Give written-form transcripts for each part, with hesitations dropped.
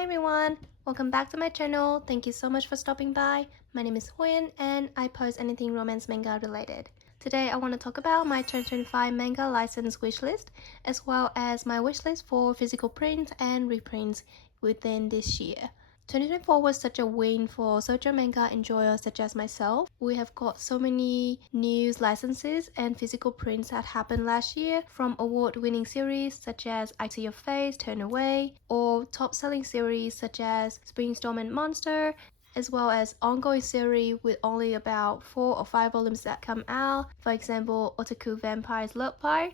Hi everyone, welcome back to my channel. Thank you so much for stopping by. My name is Hwin and I post anything romance manga related. Today I want to talk about my 2025 manga license wishlist as well as my wishlist for physical prints and reprints within this year. 2024 was such a win for shoujo manga enjoyers such as myself. We have got so many news licenses and physical prints that happened last year, from award-winning series such as I See Your Face, Turn Away, or top-selling series such as Spring Storm and Monster, as well as ongoing series with only about 4 or 5 volumes that come out. For example, Otaku Vampire's Love Fire,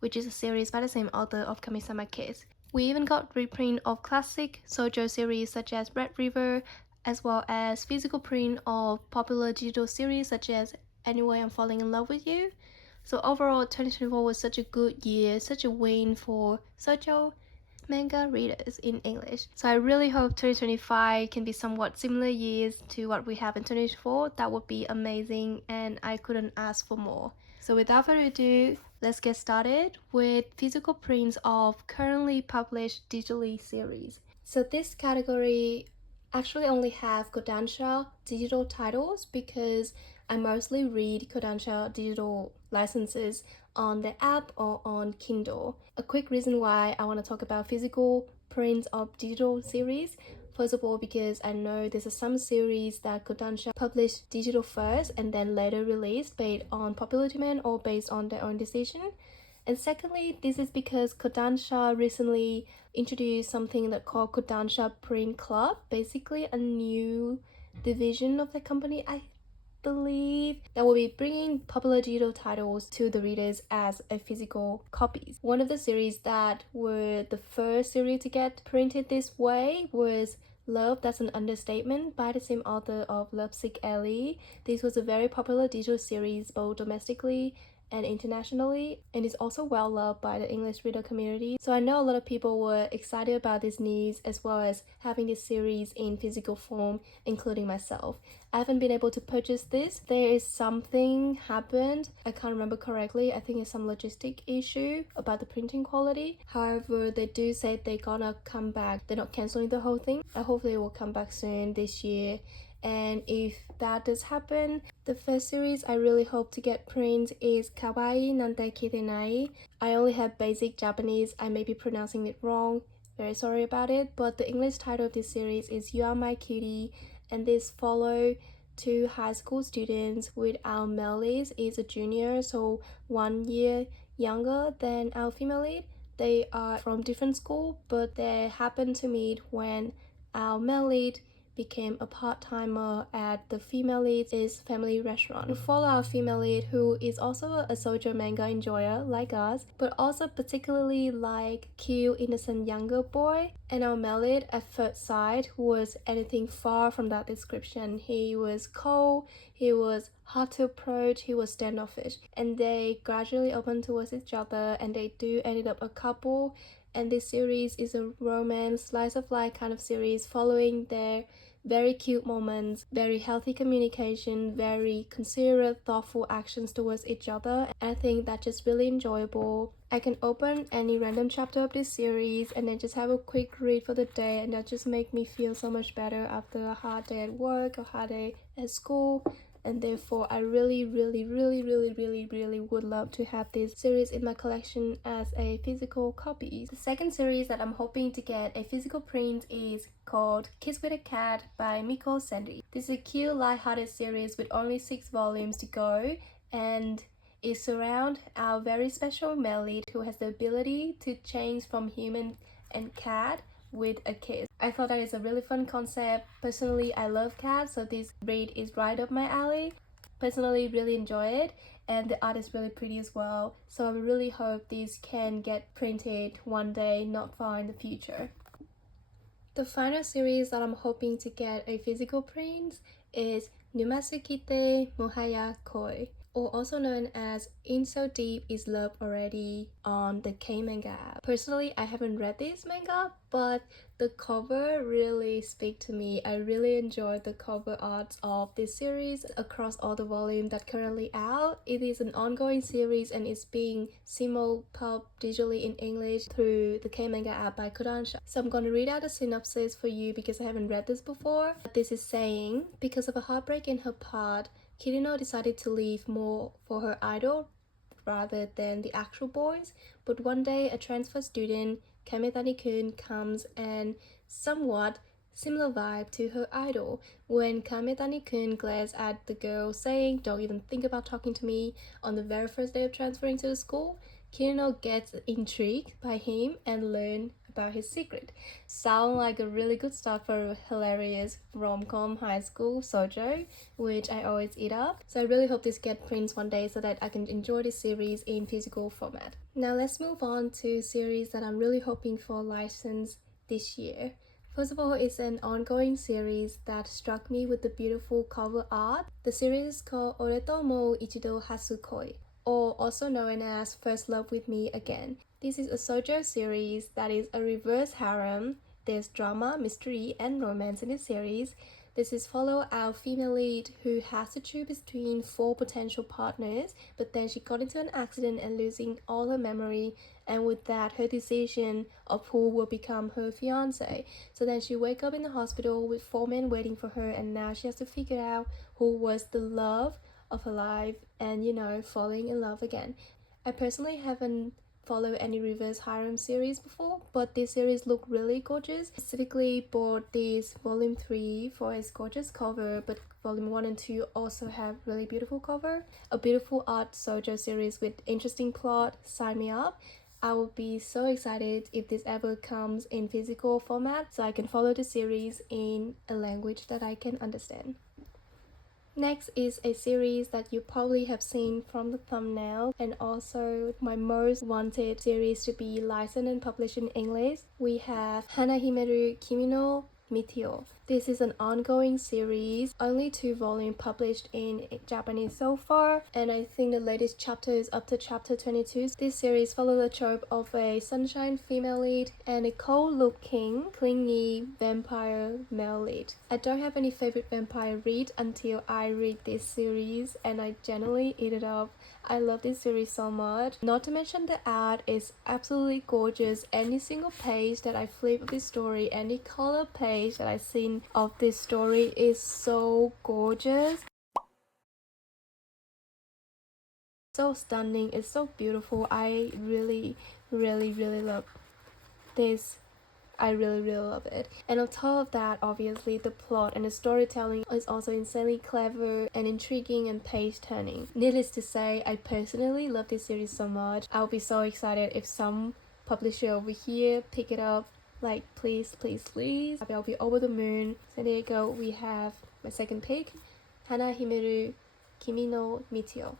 which is a series by the same author of Kami-sama Kiss. We even got reprint of classic shoujo series such as Red River, as well as physical print of popular digital series such as Anyway I'm Falling in Love with You. So overall, 2024 was such a good year, such a win for shoujo manga readers in English. So I really hope 2025 can be somewhat similar years to what we have in 2024. That would be amazing and I couldn't ask for more. So without further ado, let's get started with physical prints of currently published digitally series. So this category actually only have kodansha digital titles because I mostly read kodansha digital licenses on the app or on Kindle. A quick reason why I want to talk about physical prints of digital series. First of all, because I know there's some series that Kodansha published digital first and then later released based on popular demand or based on their own decision. And secondly, this is because Kodansha recently introduced something that called Kodansha Print Club, basically a new division of the company, I believe, that will be bringing popular digital titles to the readers as a physical copies. One of the series that were the first series to get printed this way was Love, That's an Understatement by the same author of Lovesick Ellie. This was a very popular digital series both domestically and internationally, and is also well loved by the English reader community. So I know a lot of people were excited about this news as well as having this series in physical form, including myself. I haven't been able to purchase this. There is something happened, I can't remember correctly. I think it's some logistic issue about the printing quality. However, they do say they're gonna come back. They're not canceling the whole thing. Hopefully it will come back soon this year. And if that does happen, the first series I really hope to get print is Kawaii Nante Kiitenai. I only have basic Japanese, I may be pronouncing it wrong, very sorry about it, but the English title of this series is You Are My Cutie, and this follow two high school students with our male lead is a junior, so 1 year younger than our female lead. They are from different school, but they happen to meet when our male lead became a part-timer at the female lead's family restaurant. We follow our female lead, who is also a shoujo manga enjoyer like us, but also particularly like cute, innocent younger boy, and our male lead at first sight was anything far from that description. He was cold, he was hard to approach, he was standoffish, and they gradually opened towards each other and they do ended up a couple. And this series is a romance, slice of life kind of series following their very cute moments, very healthy communication, very considerate, thoughtful actions towards each other. And I think that's just really enjoyable. I can open any random chapter of this series and then just have a quick read for the day, and that just make me feel so much better after a hard day at work or hard day at school. And therefore I really would love to have this series in my collection as a physical copy. The second series that I'm hoping to get a physical print is called Kiss with a Cat by Miko Sandy. This is a cute, light-hearted series with only 6 volumes to go, and it surrounds our very special male lead who has the ability to change from human and cat with a kiss. I thought that is a really fun concept. Personally, I love cats, so this read is right up my alley. Personally, really enjoy it, and the art is really pretty as well. So I really hope this can get printed one day, not far in the future. The final series that I'm hoping to get a physical print is Numa sugite mohaya koi. or also known as In So Deep Is Love Already on the K-manga app. Personally, I haven't read this manga, but the cover really speak to me. I really enjoyed the cover art of this series across all the volumes that currently out. It is an ongoing series and it's being simul-pub digitally in English through the K-manga app by Kodansha. So I'm going to read out a synopsis for you because I haven't read this before. This is saying, because of a heartbreak in her part, Kirino decided to leave more for her idol rather than the actual boys, but one day a transfer student, Kametani-kun, comes and somewhat similar vibe to her idol. When Kametani-kun glares at the girl saying, "Don't even think about talking to me," on the very first day of transferring to the school, Kirino gets intrigued by him and learn about his secret. Sound like a really good start for a hilarious rom-com high school shoujo, which I always eat up. So I really hope this gets prints one day so that I can enjoy this series in physical format. Now let's move on to series that I'm really hoping for license this year. First of all, it's an ongoing series that struck me with the beautiful cover art. The series is called Oreto mo ichido hatsukoi, or also known as First Love With Me Again. This is a shoujo series that is a reverse harem. There's drama, mystery, and romance in this series. This is follow our female lead who has to choose between 4 potential partners, but then she got into an accident and losing all her memory, and with that her decision of who will become her fiance. So then she wake up in the hospital with 4 men waiting for her, and now she has to figure out who was the love of her life and falling in love again. I personally haven't followed any reverse harem series before, but this series looked really gorgeous. Specifically bought this volume 3 for its gorgeous cover, but volume 1 and 2 also have really beautiful cover. A beautiful art shoujo series with interesting plot. Sign me up. I will be so excited if this ever comes in physical format so I can follow the series in a language that I can understand. Next is a series that you probably have seen from the thumbnail and also my most wanted series to be licensed and published in English. We have Hana himeru kimi no meteor. This is an ongoing series, only 2 volumes published in Japanese so far, and I think the latest chapter is up to chapter 22. This series follows the trope of a sunshine female lead and a cold-looking, clingy vampire male lead. I don't have any favorite vampire read until I read this series, and I generally eat it up. I love this series so much. Not to mention the art is absolutely gorgeous. Any single page that I flip of this story, any color page that I've seen of this story is so gorgeous. So stunning, it's so beautiful. I really love this. I really love it. And on top of that, obviously the plot and the storytelling is also insanely clever and intriguing and page turning. Needless to say, I personally love this series so much. I'll be so excited if some publisher over here pick it up. Like, please. I'll be over the moon. So there you go, we have my second pick, Hana himeru kimi no meteor.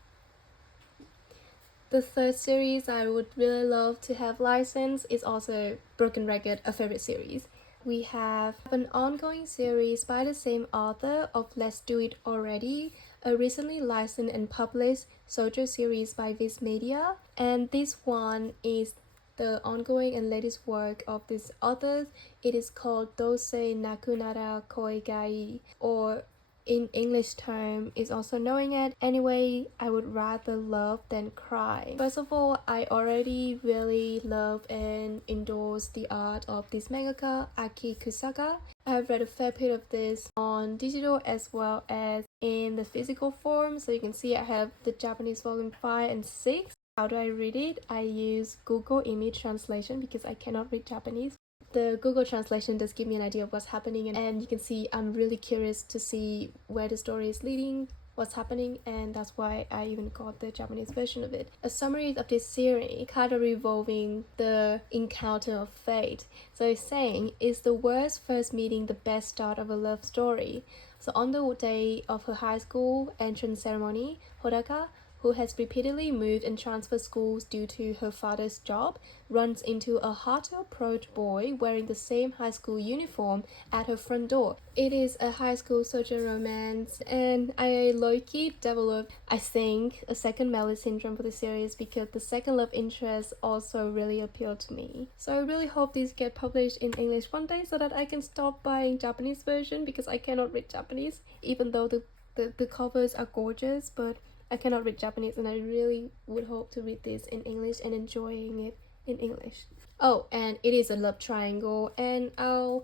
The third series I would really love to have licensed is also Broken Record, a favorite series. We have an ongoing series by the same author of Let's Do It Already, a recently licensed and published shoujo series by Viz Media, and this one is the ongoing and latest work of this author. It is called Douse naku nara kodansha, or in English term is also knowing it. Anyway, I would rather love than cry. First of all, I already really love and endorse the art of this mangaka, Aki Kusaka. I have read a fair bit of this on digital as well as in the physical form. So you can see I have the Japanese volume 5 and 6. How do I read it? I use Google image translation because I cannot read Japanese. The Google translation does give me an idea of what's happening, and you can see I'm really curious to see where the story is leading, what's happening, and that's why I even got the Japanese version of it. A summary of this series kind of revolving the encounter of fate. So it's saying, is the worst first meeting the best start of a love story? So on the day of her high school entrance ceremony, Hodaka who has repeatedly moved and transferred schools due to her father's job, runs into a hard-to-approach boy wearing the same high school uniform at her front door. It is a high school social romance, and I low-key developed, I think, a second Melly syndrome for the series because the second love interest also really appealed to me. So I really hope these get published in English one day so that I can stop buying Japanese version because I cannot read Japanese, even though the covers are gorgeous, but I cannot read Japanese, and I really would hope to read this in English and enjoying it in English. Oh, and it is a love triangle, and our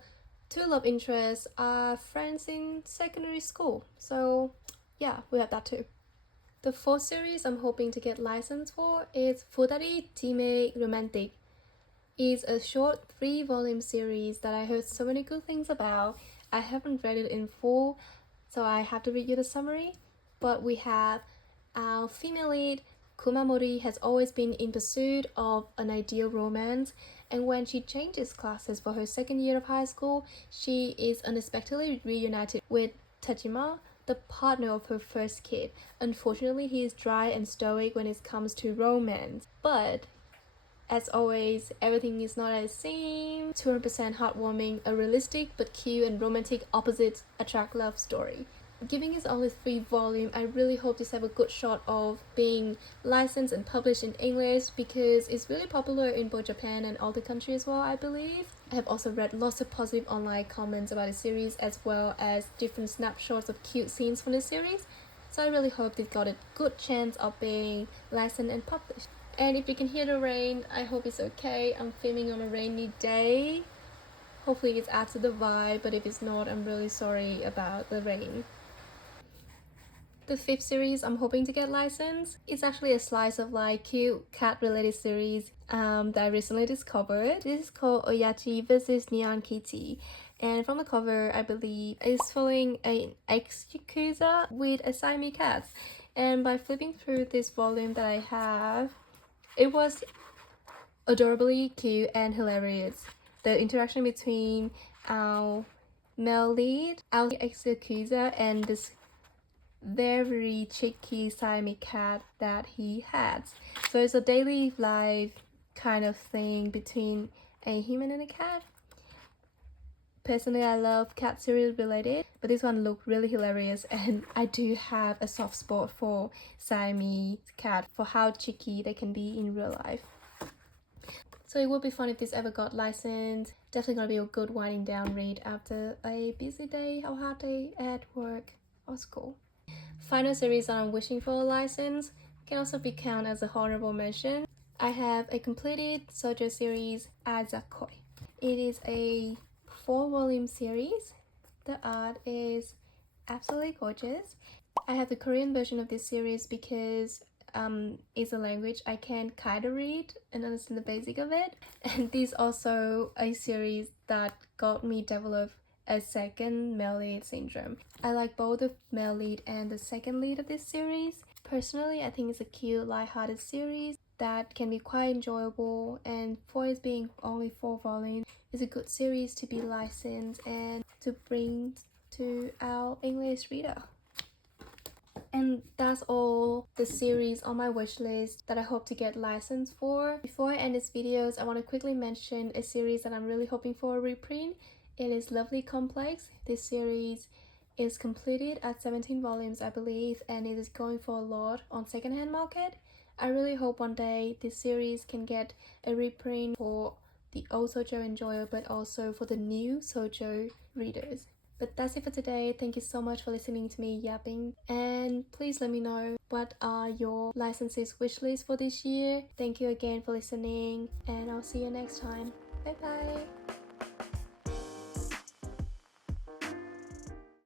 two love interests are friends in secondary school. So yeah, we have that too. The fourth series I'm hoping to get licensed for is Futarijime Romantic. It's a short 3-volume series that I heard so many good things about. I haven't read it in full, so I have to read you the summary. But we have our female lead, Kumamori, has always been in pursuit of an ideal romance, and when she changes classes for her second year of high school, she is unexpectedly reunited with Tajima, the partner of her first kid. Unfortunately, he is dry and stoic when it comes to romance, but as always, everything is not as it seems. 200% heartwarming, a realistic but cute and romantic opposites attract love story. Given it's only 3-volume, I really hope this have a good shot of being licensed and published in English because it's really popular in both Japan and other countries as well, I believe. I have also read lots of positive online comments about the series as well as different snapshots of cute scenes from the series. So I really hope this got a good chance of being licensed and published. And if you can hear the rain, I hope it's okay. I'm filming on a rainy day. Hopefully it adds to the vibe, but if it's not, I'm really sorry about the rain. The fifth series I'm hoping to get licensed is actually a slice of like cute cat related series that I recently discovered. This is called Oyaji versus Nyankichi, and from the cover I believe it's following an ex-yakuza with a Siamese cat. And by flipping through this volume that I have, it was adorably cute and hilarious. The interaction between our male lead, our ex-yakuza, and this very cheeky Siamese cat that he has. So it's a daily life kind of thing between a human and a cat. Personally, I love cat series related, but this one looked really hilarious, and I do have a soft spot for Siamese cat for how cheeky they can be in real life. So it would be fun if this ever got licensed. Definitely gonna be a good winding down read after a busy day or hard day at work or school. Final series that I'm wishing for a license can also be counted as a honorable mention. I have a completed shoujo series, Azakoi. It is a 4-volume series. The art is absolutely gorgeous. I have the Korean version of this series because it's a language I can kind of read and understand the basic of it. And this is also a series that got me developed a second male lead syndrome. I like both the male lead and the second lead of this series. Personally, I think it's a cute, light-hearted series that can be quite enjoyable, and for it being only 4 volumes, it's a good series to be licensed and to bring to our English reader. And that's all the series on my wish list that I hope to get licensed for. Before I end this video, I want to quickly mention a series that I'm really hoping for a reprint. It is Lovely Complex. This series is completed at 17 volumes, I believe, and it is going for a lot on secondhand market. I really hope one day this series can get a reprint for the old shoujo enjoyer, but also for the new shoujo readers. But that's it for today. Thank you so much for listening to me yapping, and please let me know what are your licenses wish list for this year. Thank you again for listening, and I'll see you next time. Bye bye.